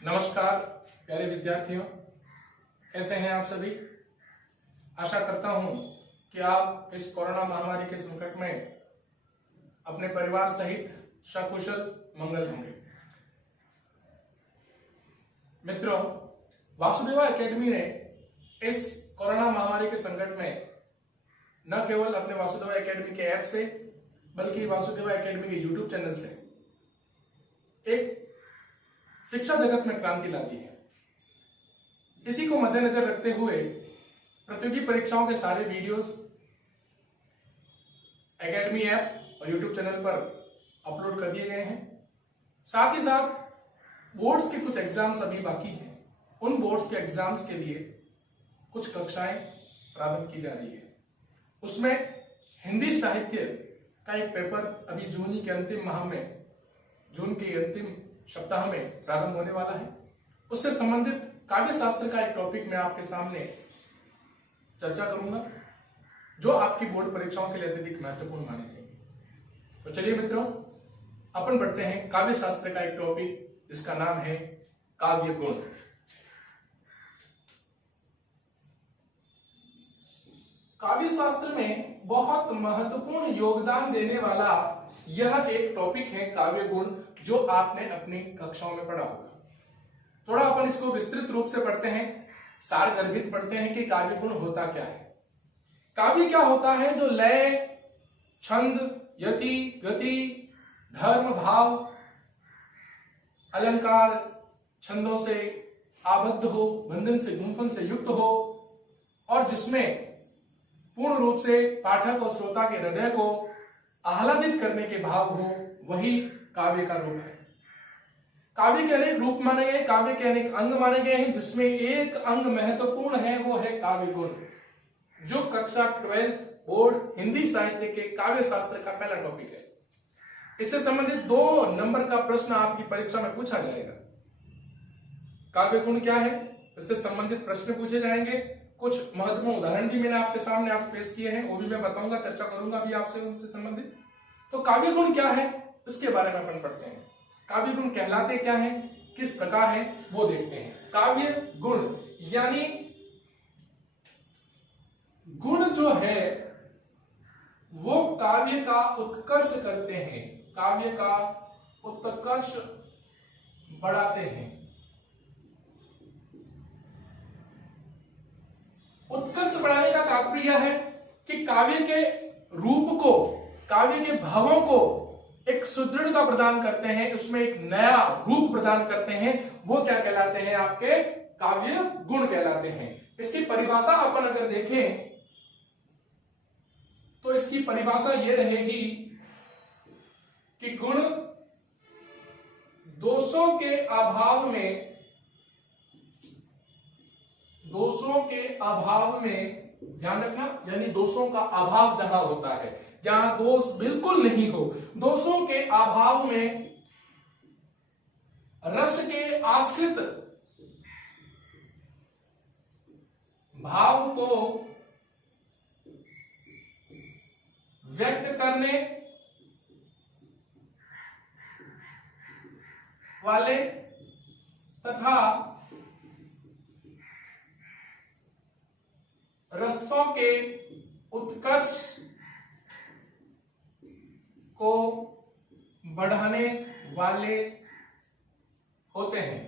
नमस्कार प्यारे विद्यार्थियों, कैसे हैं आप सभी। आशा करता हूं कि आप इस कोरोना महामारी के संकट में अपने परिवार सहित सकुशल मंगल होंगे। मित्रों, वासुदेवा एकेडमी ने इस कोरोना महामारी के संकट में न केवल अपने वासुदेवा एकेडमी के ऐप से बल्कि वासुदेवा एकेडमी के यूट्यूब चैनल से एक शिक्षा जगत में क्रांति ला दी है। इसी को मद्देनजर रखते हुए प्रतियोगी परीक्षाओं के सारे वीडियोस एकेडमी ऐप और यूट्यूब चैनल पर अपलोड कर दिए गए हैं। साथ ही साथ बोर्ड्स के कुछ एग्जाम्स अभी बाकी हैं। उन बोर्ड्स के एग्जाम्स के लिए कुछ कक्षाएं प्रारंभ की जा रही है। उसमें हिंदी साहित्य का एक पेपर अभी जून के अंतिम सप्ताह में प्रारंभ होने वाला है। उससे संबंधित काव्य शास्त्र का एक टॉपिक मैं आपके सामने चर्चा करूंगा, जो आपकी बोर्ड परीक्षाओं के लिए अत्यधिक महत्वपूर्ण माने जाएंगे। तो चलिए मित्रों, अपन बढ़ते हैं काव्य शास्त्र का एक टॉपिक जिसका नाम है काव्य गुण। काव्य शास्त्र में बहुत महत्वपूर्ण योगदान देने वाला यह एक टॉपिक है काव्य गुण, जो आपने अपनी कक्षाओं में पढ़ा होगा। थोड़ा अपन इसको विस्तृत रूप से पढ़ते हैं, सारगर्भित पढ़ते हैं कि काव्य गुण होता क्या है। काव्य क्या होता है? जो लय, छंद, यति, गति, धर्म, भाव, अलंकार, छंदों से आबद्ध हो, बंधन से गुंफन से युक्त हो और जिसमें पूर्ण रूप से पाठक और श्रोता के हृदय को आह्लादित करने के भाव हो, वही काव्य का रूप है। काव्य के अनेक रूप माने गए, काव्य के अनेक अंग माने गए हैं, जिसमें एक अंग महत्वपूर्ण है, वो है काव्य गुण, जो कक्षा 12 बोर्ड हिंदी साहित्य के काव्य शास्त्र का पहला टॉपिक है। इससे संबंधित 2 नंबर का प्रश्न आपकी परीक्षा में पूछा जाएगा। काव्य गुण क्या है, इससे संबंधित प्रश्न पूछे जाएंगे। कुछ महत्वपूर्ण उदाहरण भी मैंने आपके सामने आज पेश किए हैं, वो भी मैं बताऊंगा, चर्चा करूंगा भी आपसे उनसे संबंधित। तो काव्य गुण क्या है, इसके बारे में अपन पढ़ते हैं। काव्य गुण कहलाते क्या हैं, किस प्रकार हैं, वो देखते हैं। काव्य गुण यानी गुण जो है वो काव्य का उत्कर्ष करते हैं, काव्य का उत्कर्ष बढ़ाते हैं। उत्कर्ष बढ़ाने का तात्पर्य है कि काव्य के रूप को, काव्य के भावों को एक सुदृढ़ता प्रदान करते हैं, उसमें एक नया रूप प्रदान करते हैं। वो क्या कहलाते हैं? आपके काव्य गुण कहलाते हैं। इसकी परिभाषा अपन अगर देखें तो इसकी परिभाषा ये रहेगी कि गुण दोषों के अभाव में ध्यान रखना, यानी दोषों का अभाव जहां होता है, जहां दोष बिल्कुल नहीं हो, दोषों के अभाव में रस के आश्रित भाव को व्यक्त करने वाले तथा रसों के उत्कर्ष को बढ़ाने वाले होते हैं।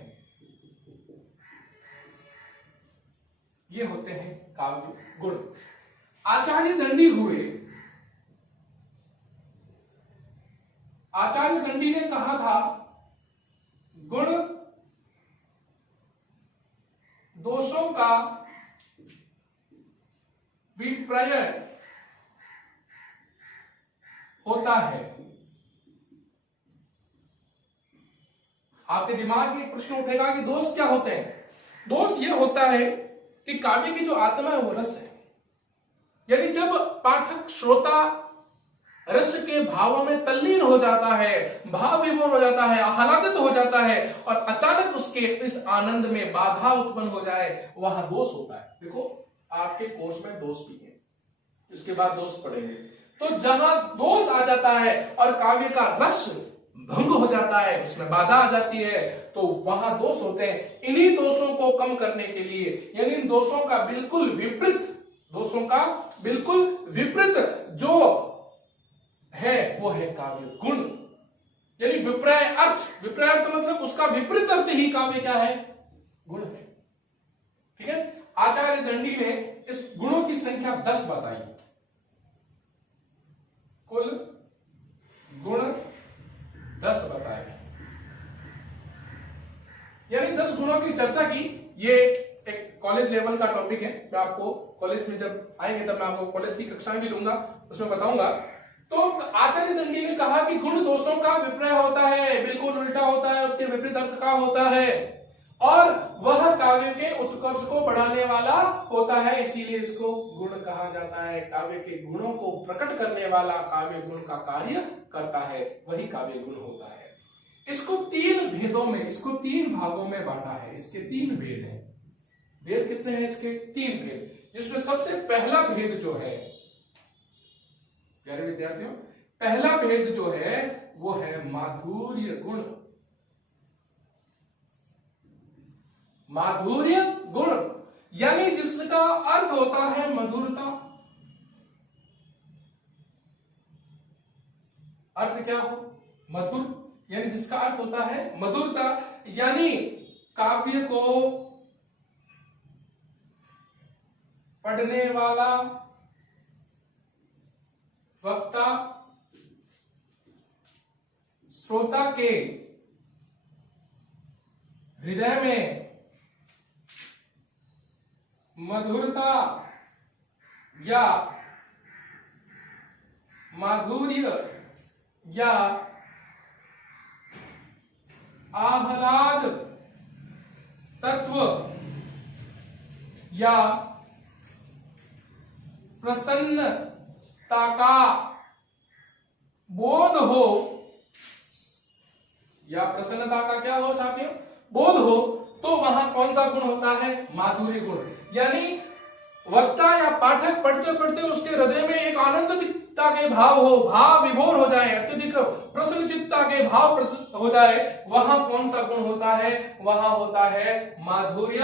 ये होते हैं काव्य गुण। आचार्य दंडी ने कहा था, गुण दोषों का विपर्य होता है। आपके दिमाग में एक प्रश्न उठेगा कि दोष क्या होते हैं? दोष यह होता है कि काव्य की जो आत्मा है वो रस है। यानी जब पाठक, श्रोता रस के भावों में तल्लीन हो जाता है, भाव विभोर हो जाता है, आह्लादित हो जाता है और अचानक उसके इस आनंद में बाधा उत्पन्न हो जाए, वहां दोष होता है। देखो, आपके कोर्स में दोष भी है, इसके बाद दोष पढ़ेंगे। तो जहां दोष आ जाता है और काव्य का रस भंग हो जाता है, उसमें बाधा आ जाती है, तो वहां दोष होते हैं। इन्हीं दोषों को कम करने के लिए, यानी इन दोषों का बिल्कुल विपरीत, दोषों का बिल्कुल विपरीत जो है वो है काव्य गुण, यानी विपर्य अर्थ। विपर्य अर्थ मतलब उसका विपरीत अर्थ ही काव्य क्या है? गुण है। ठीक है। आचार्य दंडी ने इस गुणों की संख्या 10 बताई। कुल गुण 10 बताए, यानी 10 गुणों की चर्चा की। ये एक कॉलेज लेवल का टॉपिक है, मैं आपको कॉलेज में जब आएंगे तब मैं आपको कॉलेज की कक्षाएं भी लूंगा, उसमें बताऊंगा। तो आचार्य दंडी ने कहा कि गुण दोषों का विपर्य होता है, बिल्कुल उल्टा होता है, उसके विपरीत अर्थ का होता है, और वह काव्य के उत्कर्ष को बढ़ाने वाला होता है, इसीलिए इसको गुण कहा जाता है। काव्य के गुणों को प्रकट करने वाला काव्य गुण का कार्य करता है, वही काव्य गुण होता है। इसको 3 भेदों में, इसको 3 भागों में बांटा है। इसके 3 भेद हैं। भेद कितने हैं इसके? 3 भेद, जिसमें सबसे पहला भेद जो है, प्यारे विद्यार्थियों, पहला भेद जो है वो है माधुर्य गुण। माधुर्य गुण यानी जिसका अर्थ होता है मधुरता। अर्थ क्या हो? मधुर, यानी जिसका अर्थ होता है मधुरता, यानी काव्य को पढ़ने वाला वक्ता श्रोता के हृदय में मधुरता या माधुर्य या आह्लाद तत्व या प्रसन्नता का बोध हो, या प्रसन्नता का क्या हो साथियों? बोध हो, तो वहां कौन सा गुण होता है? माधुर्य गुण। यानी वक्ता या पाठक पढ़ते पढ़ते उसके हृदय में एक आनंदितता के भाव हो, भाव विभोर हो जाए, अत्यधिक प्रसन्नचित्ता के भाव हो जाए, वहां कौन सा गुण होता है? वहां होता है माधुर्य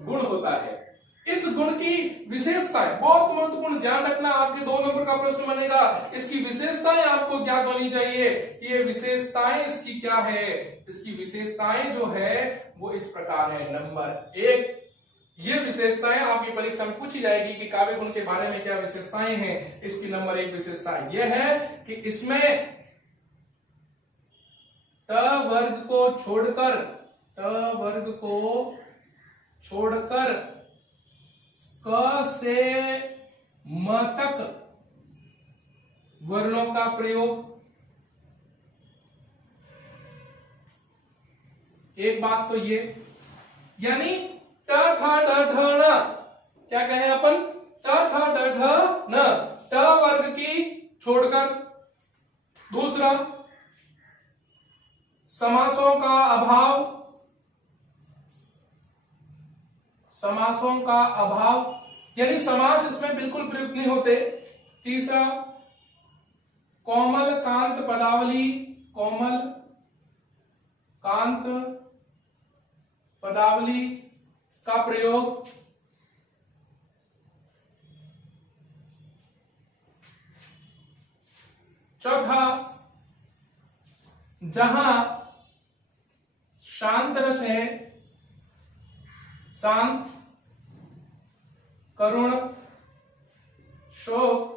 गुण होता है। इस गुण की विशेषताएं बहुत महत्वपूर्ण, ध्यान रखना, आपके 2 नंबर का प्रश्न बनेगा। इसकी विशेषताएं आपको ज्ञात होनी चाहिए कि ये विशेषताएं इसकी क्या है। इसकी विशेषताएं जो है वो इस प्रकार है। नंबर 1, ये विशेषताएं आपकी परीक्षा में पूछी जाएगी कि काव्य गुण के बारे में क्या विशेषताएं हैं। इसकी नंबर 1 विशेषता यह है कि इसमें ट वर्ग को छोड़कर क से म तक वर्णों का प्रयोग। एक बात तो ये, यानी ट ठ ड ढ न, क्या कहें अपन? ट ठ ड ढ न, ट वर्ग की छोड़कर। दूसरा, समासों का अभाव, समासों का अभाव, यानी समास इसमें बिल्कुल प्रयुक्त नहीं होते। तीसरा, कोमल कांत पदावली, कोमल कांत पदावली का प्रयोग। चौथा, जहां शांत रस है, शांत, करुण, शोक,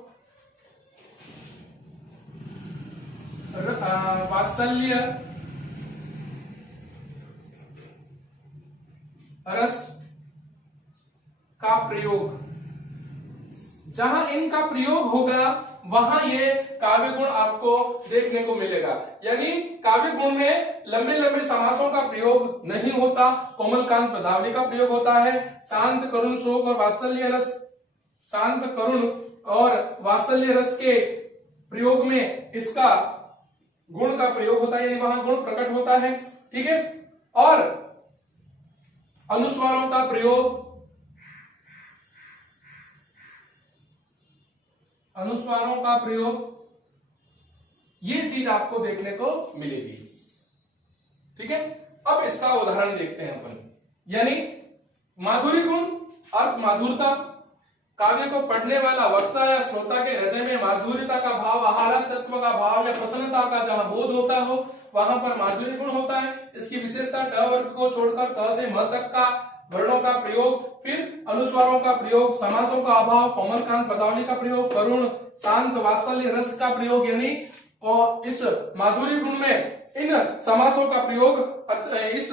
वात्सल्य, रस का प्रयोग। जहां इनका प्रयोग होगा वहां ये काव्य गुण आपको देखने को मिलेगा। यानी काव्य गुण में लंबे लंबे समासों का प्रयोग नहीं होता, कोमल कांत पदावली का प्रयोग होता है। शांत, करुण, शोक और वात्सल्य रस, शांत, करुण और वात्सल्य रस के प्रयोग में इसका गुण का प्रयोग होता है, यानी वहां गुण प्रकट होता है। ठीक है। और अनुस्वारों का प्रयोग, अनुस्वारों का प्रयोग, ये चीज आपको देखने को मिलेगी। ठीक है, अब इसका उदाहरण देखते हैं अपन। यानी माधुरी गुण, अर्थ माधुरता, काव्य को पढ़ने वाला वक्ता या श्रोता के हृदय में माधुर्यता का भाव, आहारक तत्व का भाव या प्रसन्नता का जहां बोध होता हो वहां पर माधुरी गुण होता है। इसकी विशेषता ट वर्ग को छोड़कर क से म तक का वर्णों का प्रयोग, फिर अनुस्वारों का प्रयोग, समासों का अभाव, कोमलकांत पदावली का प्रयोग, करुण शांत वात्सल्य रस का प्रयोग। यानी और इस माधुरी गुण में इन समासों का प्रयोग, इस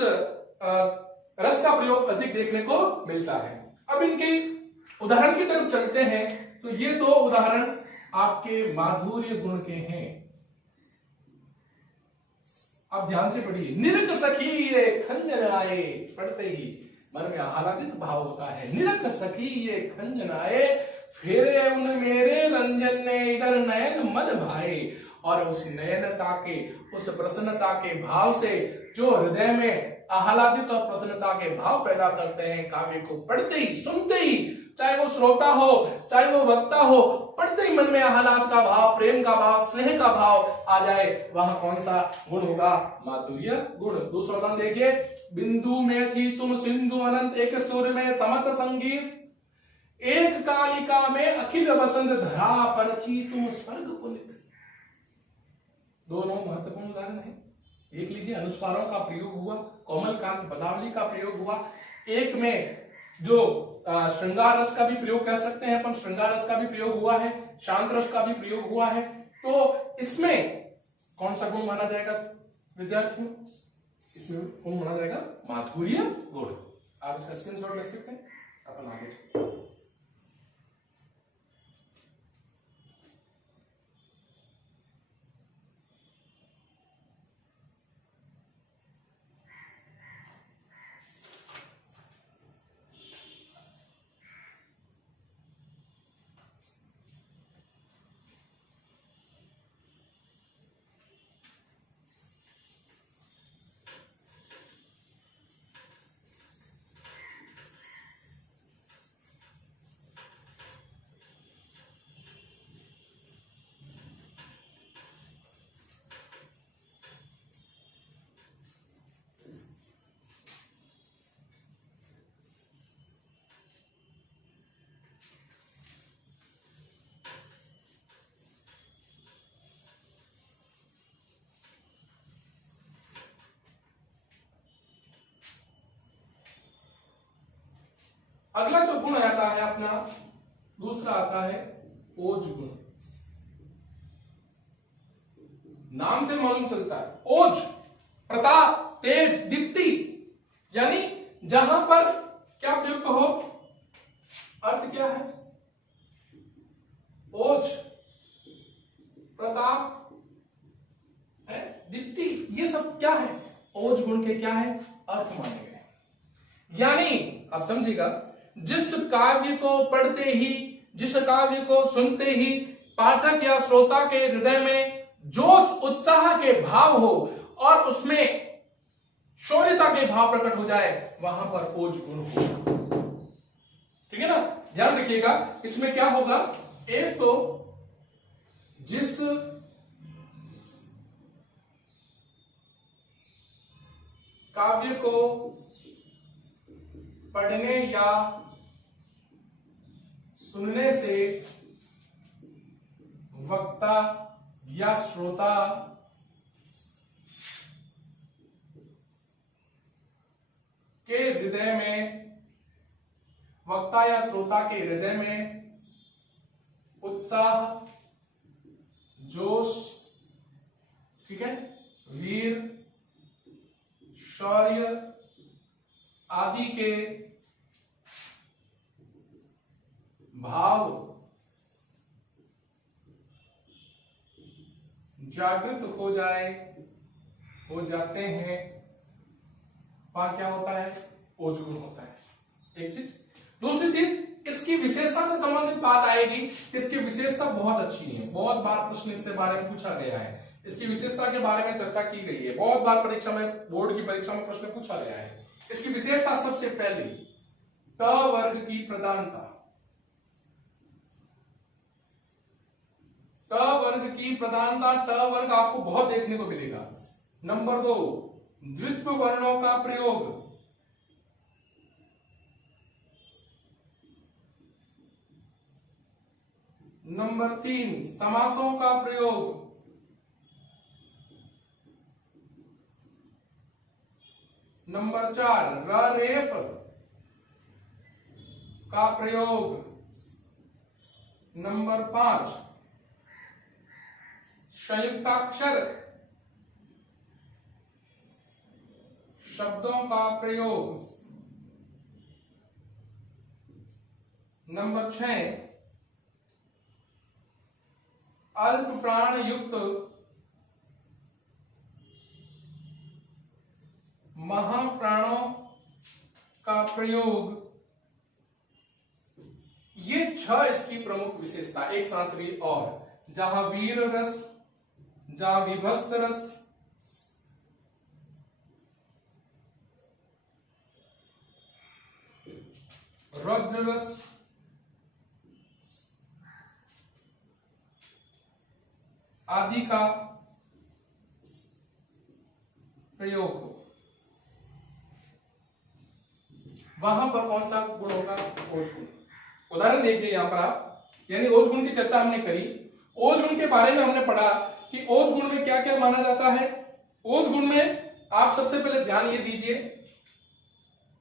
रस का प्रयोग अधिक देखने को मिलता है। अब इनके उदाहरण की तरफ चलते हैं। तो ये दो उदाहरण आपके माधुर्य गुण के हैं। आप ध्यान से पढ़िए। निरख सखी ये खंजन आए, पढ़ते ही मन में आह्लादित भाव होता है। निरख सखी ये खंजन आए, फेरे उन मेरे रंजन ने इधर नयन मन भाए। और उस नयनता के, उस प्रसन्नता के भाव से जो हृदय में आह्लादित और प्रसन्नता के भाव पैदा करते हैं, काव्य को पढ़ते ही, सुनते ही, चाहे वो श्रोता हो चाहे वो वक्ता हो, पढ़ते ही मन में आह्लाद का भाव, प्रेम का भाव, स्नेह का भाव आ जाए, वहां कौन सा गुण होगा? माधुर्य गुण। दूसरा उदाहरण देखिए। बिंदु में थी तुम सिंधु अनंत, एक सुर में समत संगीत, एक कालिका में अखिल वसंत, धरा पर थी तुम स्वर्ग पुनित। दोनों महत्वपूर्ण उदाहरण है। एक लीजिए, अनुस्वारों का प्रयोग हुआ, कोमलकांत पदावली का प्रयोग हुआ। एक में जो श्रृंगार रस का भी प्रयोग कर सकते हैं अपन, श्रृंगार रस का भी प्रयोग हुआ है, शांत रस का भी प्रयोग हुआ है। तो इसमें कौन सा गुण माना जाएगा विद्यार्थियों? इसमें गुण माना जाएगा माधुर्य गुण। आप इसका स्क्रीनशॉट ले सकते हैं। अपन आगे चलते हैं। अगला जो गुण आता है अपना, दूसरा आता है ओज गुण। नाम से मालूम चलता है ओज, प्रताप, तेज, दीप्ति। यानी जहां पर क्या प्रयुक्त हो, अर्थ क्या है? ओज, प्रताप है, दीप्ति, ये सब क्या है? ओज गुण के क्या है? अर्थ माने गए। यानी आप समझिएगा, जिस काव्य को पढ़ते ही, जिस काव्य को सुनते ही पाठक या श्रोता के हृदय में जोश उत्साह के भाव हो और उसमें शौर्यता के भाव प्रकट हो जाए, वहां पर ओज गुण होगा। ठीक है ना? ध्यान रखिएगा, इसमें क्या होगा? एक तो जिस काव्य को पढ़ने या सुनने से वक्ता या श्रोता के हृदय में, वक्ता या श्रोता के हृदय में उत्साह, जोश, ठीक है, वीर, शौर्य आदि के भाव जागृत हो जाते हैं, वहां क्या होता है? ओज गुण होता है। एक चीज। दूसरी चीज, इसकी विशेषता से संबंधित बात आएगी। इसकी विशेषता बहुत अच्छी है, बहुत बार प्रश्न इससे बारे में पूछा गया है, इसकी विशेषता के बारे में चर्चा की गई है, बहुत बार परीक्षा में, बोर्ड की परीक्षा में प्रश्न पूछा गया है। इसकी विशेषता सबसे पहले ट वर्ग की प्रधानता। ट वर्ग की प्रधानता, ट वर्ग आपको बहुत देखने को मिलेगा। नंबर 2, द्वित्व वर्णों का प्रयोग। नंबर 3 समासों का प्रयोग। नंबर 4 रेफ का प्रयोग। नंबर 5 संयुक्ताक्षर शब्दों का प्रयोग। नंबर 6 अल्प प्राण युक्त महाप्राणों का प्रयोग। ये 6 इसकी प्रमुख विशेषता। एक साथ भी और, जहां वीर रस, जहां विभस्त रस, रौद्र रस, आदि का प्रयोग हो, वहां पर कौन सा गुण होगा? ओज गुण। उदाहरण देखिए यहां पर आप, यानी ओज गुण की चर्चा हमने करी। ओज गुण के बारे में हमने पढ़ा कि ओज गुण में क्या क्या माना जाता है। ओज गुण में आप सबसे पहले ध्यान ये दीजिए,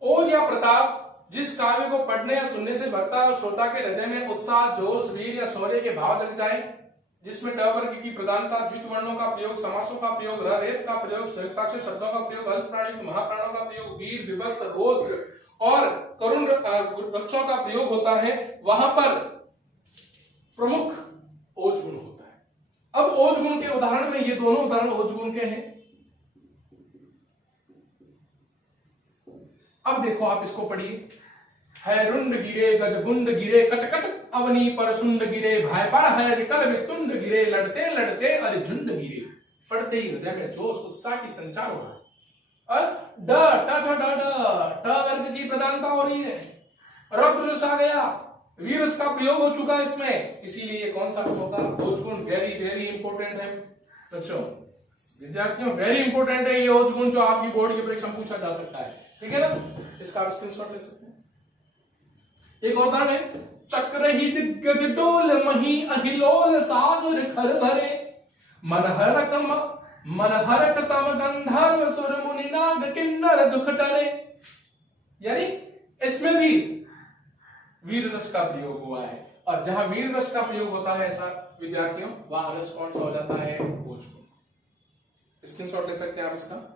ओज या प्रताप जिस काव्य को पढ़ने या सुनने से बढ़ता है, श्रोता के हृदय में उत्साह, जोश, वीर या शौर्य के भाव जग जाए, जिसमें ट वर्ग की प्रधानता, द्वित वर्णों का प्रयोग, समासों का प्रयोग, रेफ का प्रयोग, संयुक्ताक्षर शब्दों का प्रयोग, अल्प प्राणी महाप्राणों का प्रयोग, वीर, विभस्त, रौद्र और करुण वृक्षों का प्रयोग होता है, वहां पर प्रमुख ओज गुण होता है। अब ओज गुण के उदाहरण में ये दोनों उदाहरण ओज गुण के हैं। अब देखो आप इसको पढ़िए। है रुंड गिरे गजगुंड गिरे कटकट अवनी पर सुंड गिरे भाई पर है विकल वितुंड गिरे लड़ते लड़ते अरे झुंड गिरे। पढ़ते ही हृदय में जोश उत्साह की संचार हो रहा है। और ड ट ठ ड ट वर्ग की प्रधानता हो रही है। रौद्र रस आ गया, वीर रस का प्रयोग हो चुका है इसमें, इसीलिए कौन सा गुण होगा? ओज गुण। वेरी वेरी इंपॉर्टेंट है बच्चों, विद्यार्थियों, वेरी इंपॉर्टेंट है ये ओज गुण, जो आपकी बोर्ड की परीक्षा में पूछा जा सकता है। ठीक है ना, इसका आप स्क्रीनशॉट ले सकते हैं। एक और उदाहरण है, चक्र ही दिग्गज डोल मही अहिलोल सागर खर भरे मनहरक सम गंधर्व सुर मुनि नाग किन्नर दुख टले। यानी इसमें भी वीर रस का प्रयोग हुआ है, और जहां वीर रस का प्रयोग होता है ऐसा विद्यार्थियों, वह रस कौन सा हो जाता है? ओज गुण। स्क्रीनशॉट ले सकते हैं आप इसका।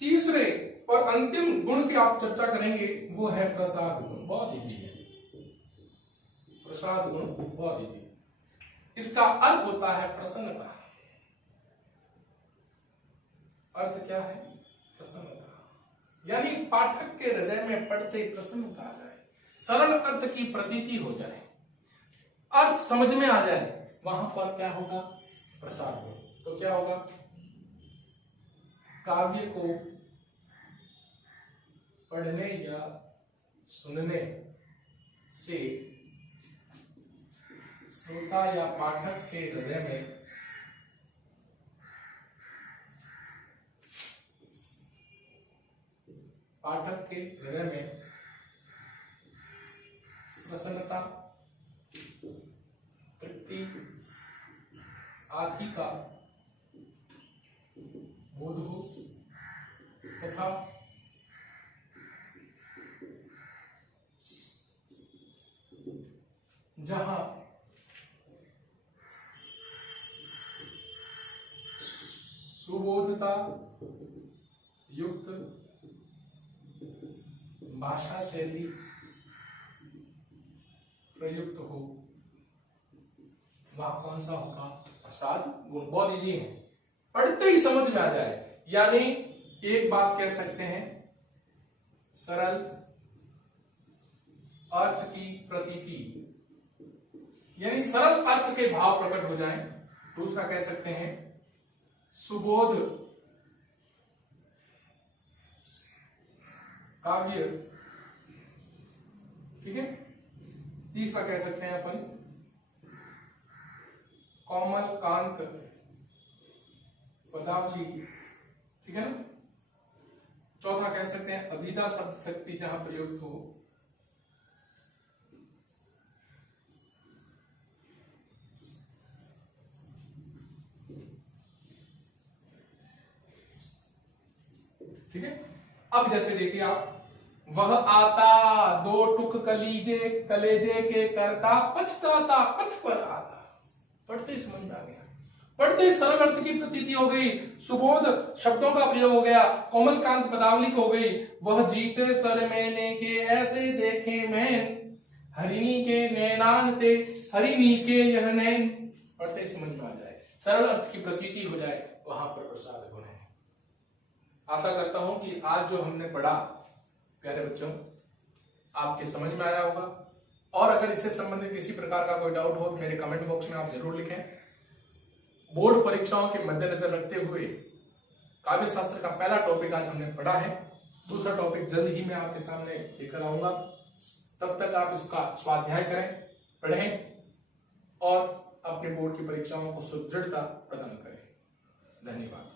तीसरे और अंतिम गुण की आप चर्चा करेंगे, वो है प्रसाद गुण। बहुत इजी है प्रसाद गुण, बहुत इजी। इसका अर्थ होता है प्रसन्नता। अर्थ क्या है? प्रसन्नता। यानी पाठक के हृदय में पढ़ते प्रसन्नता आ जाए, सरल अर्थ की प्रतीति हो जाए, अर्थ समझ में आ जाए, वहां पर क्या होगा? प्रसाद गुण। तो क्या होगा? काव्य को पढ़ने या सुनने से श्रोता या पाठक के हृदय में प्रसन्नता, तृप्ति आदि का बोध हो, तथा जहां सुबोधता युक्त भाषा शैली प्रयुक्त हो, वह कौन सा होगा? प्रसाद गुण। बहुत इजी है, पढ़ते ही समझ में आ जाए। यानी एक बात कह सकते हैं, सरल अर्थ की प्रतीति, यानी सरल अर्थ के भाव प्रकट हो जाएं। दूसरा कह सकते हैं सुबोध काव्य, ठीक है। तीसरा कह सकते हैं अपन कोमल कांत पदावली, ठीक है ना। चौथा कह सकते हैं अभिधा शब्द शक्ति जहां प्रयुक्त हो। ठीक है। अब जैसे देखिए आप, वह आता दो टुक कलीजे कलेजे के करता पछताता पथ पर आता। पढ़ते समझ में आ गया, पढ़ते सरल अर्थ की प्रतीति हो गई, सुबोध शब्दों का प्रयोग हो गया, कोमल कांत पदावली हो गई। वह जीते सर मैंने के ऐसे देखे मैं, हरिणी के नैनान ते हरिणी के यह नैन। पढ़ते समझ में आ जाए, सरल अर्थ की प्रतीति हो जाए, वहां पर प्रसाद गुण है। आशा करता हूं कि आज जो हमने पढ़ा प्यारे बच्चों आपके समझ में आया होगा। और अगर इससे संबंधित किसी प्रकार का कोई डाउट हो तो मेरे कमेंट बॉक्स में आप जरूर लिखें। बोर्ड परीक्षाओं के मद्देनजर रखते हुए काव्य शास्त्र का पहला टॉपिक आज हमने पढ़ा है। दूसरा टॉपिक जल्द ही मैं आपके सामने लेकर आऊंगा। तब तक आप इसका स्वाध्याय करें, पढ़ें और अपने बोर्ड की परीक्षाओं को सुदृढ़ता प्रदान करें। धन्यवाद।